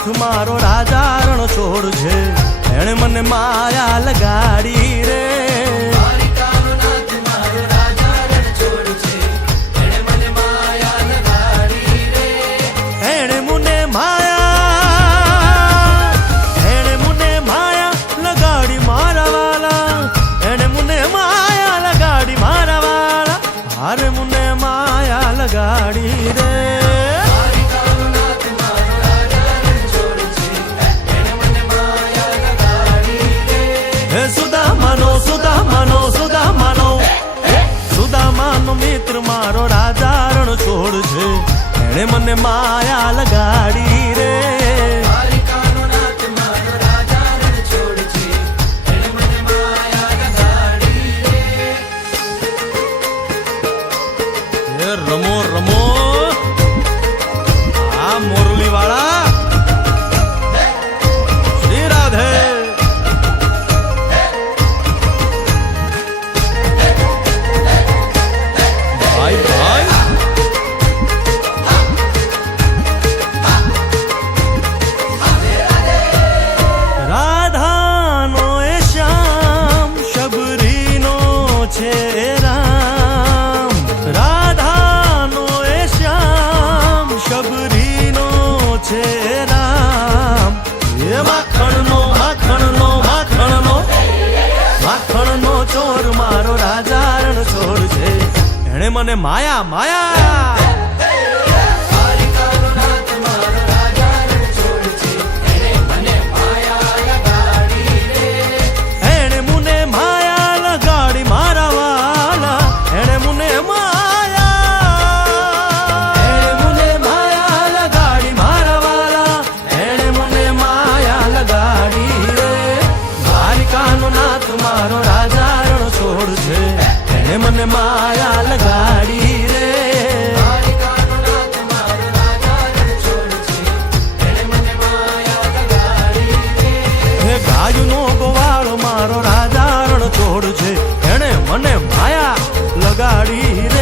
નાથ મારો રાજા રણ છોડ છે, એણે મને માયા લગાડી રે. દ્વારિકાનો નાથ મારો રાજા રણ છોડ છે, એણે મને માયા લગાડી રે. એણે મને માયા લગાડી મારા વાલા, એણે મને માયા લગાડી મારા વાલા, હારે મને માયા લગાડી રે. સુદામાનો મિત્ર મારો રાજા રણ છોડ છે, એણે મને માયા લગાડી રે. દ્વારિકાનો નાથ મારો રાજા રણ છોડ છે, એણે મને માયા લગાડી રે. રમો રમો આ મોરલી વાળા શ્રી રાધે. રાધાનો એ શ્યામ શબરીનો છે રામ, રાધાનો એ શ્યામ શબરીનો છે રામ. એ માખણનો માખણનો માખણનો માખણનો ચોર મારો રાજા રણ છોડ છે, એણે મને માયા માયા. દ્વારિકાનો નાથ મારો રાજા રણ છોડ છે, એણે મને માયા લગાડી રે. એણે મને માયા લગાડી મારા વાલા, એણે મને માયા લગાડી મારા વાલા, એણે મને માયા લગાડી રે. દ્વારિકાનો નાથ મારો રાજા રણ છોડ છે, એણે મને માયા લગાડી રે. દ્વારિકાનો નાથ મારો રાજા રણ છોડ છે, એણે મને માયા લગાડી રે. હે ગાયનો ગોવાળો મારો રાજા રણ છોડ છે, એણે મને માયા લગાડી રે.